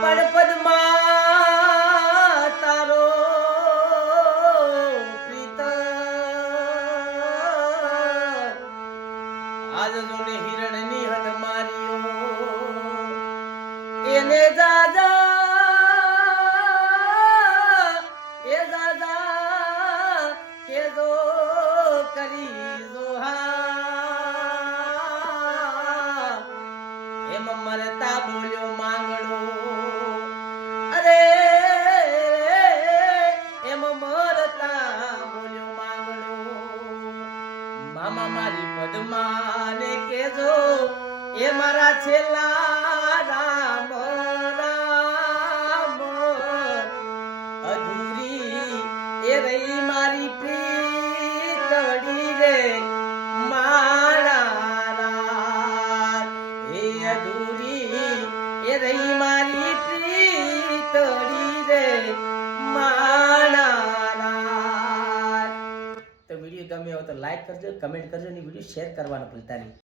પણ પદમાં તારો પ્રીત આજ જોને હિરણની હદ માર્યો એને દાદા એ દાદા કે દો કરી જોહા એમ મરતા બોલ્યો માંગણો અરે એમ મરતા બોલ્યો માંગણો મામા મારી પદ્માને કેજો એ મારા છેલ્લા રામ રામ અધૂરી એ રહી મારી પ્રીતડી રે મારા એ અધૂરી એ રહી મારી પ્રીતડી રે મારા. તો વિડીયો ગમ્યો હોય તો લાઈક કરજો, કમેન્ટ કરજો અને વિડીયો શેર કરવાનું ભૂલતા નહીં.